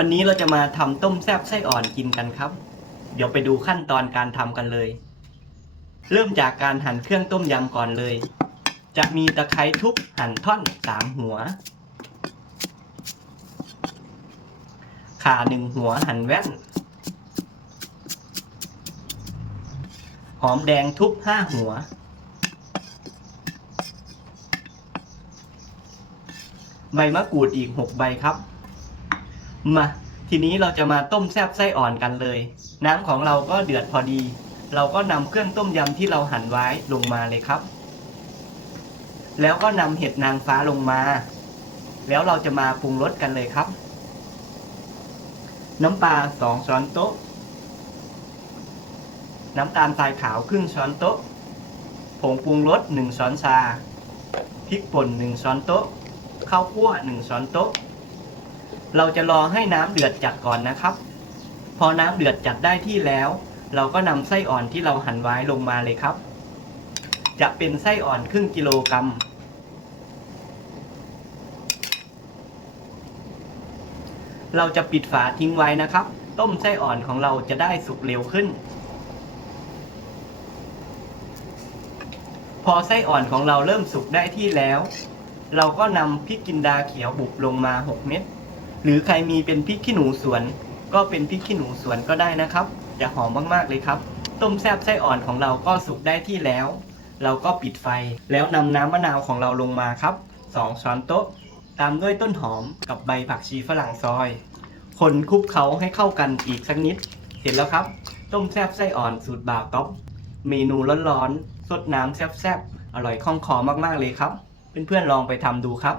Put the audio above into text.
วันนี้เราจะมาทำต้มแซ่บไส้อ่อนกินกันครับ เดี๋ยวไปดูขั้นตอนการทำกันเลย เริ่มจากการหั่นเครื่องต้มยำก่อนเลย จะมีตะไคร้ทุบหั่นท่อนสามหัว ข่าหนึ่งหัวหั่นแว่น หอมแดงทุบห้าหัว ใบมะกรูดอีกหกใบครับ มา ทีนี้เราจะมาต้มแซบไส้อ่อนกันเลย น้ำของเราก็เดือดพอดี เราก็นำเครื่องต้มยำที่เราหั่นไว้ลงมาเลยครับ แล้วก็นำเห็ดนางฟ้าลงมา แล้วเราจะมาปรุงรสกันเลยครับ น้ำปลาสองช้อนโต๊ะ น้ำตาลทรายขาวครึ่งช้อนโต๊ะ ผงปรุงรสหนึ่งช้อนชา พริกป่นหนึ่งช้อนโต๊ะ ข้าวคั่วหนึ่งช้อนโต๊ะ เราจะรอให้น้ำเดือดจัดก่อนนะครับ พอน้ำเดือดจัดได้ที่แล้ว เราก็นำไส้อ่อนที่เราหั่นไว้ลงมาเลยครับ จะเป็นไส้อ่อนครึ่งกิโลกรัมเราจะปิดฝาทิ้งไว้นะครับ ต้มไส้อ่อนของเราจะได้สุกเร็วขึ้น พอไส้อ่อนของเราเริ่มสุกได้ที่แล้ว เราก็นำพริกกินดาเขียวบุบลงมา 6 เม็ด หรือใครมีเป็นพริกขี้หนูสวน ก็เป็นพริกขี้หนูสวนก็ได้นะครับ จะหอมมากๆเลยครับ ต้มแซบไส้อ่อนของเราก็สุกได้ที่แล้ว เราก็ปิดไฟแล้วนำน้ำมะนาวของเราลงมาครับ 2 ช้อนโต๊ะ ตามด้วยต้นหอมกับใบผักชีฝรั่งซอย คนคลุกเขาให้เข้ากันอีกสักนิด เสร็จแล้วครับ ต้มแซบไส้อ่อนสูตรบ่าวต๊อปเมนูร้อนๆสดน้ำแซบๆอร่อยคล่องคอมากๆเลยครับ เพื่อนๆลองไปทำดูครับ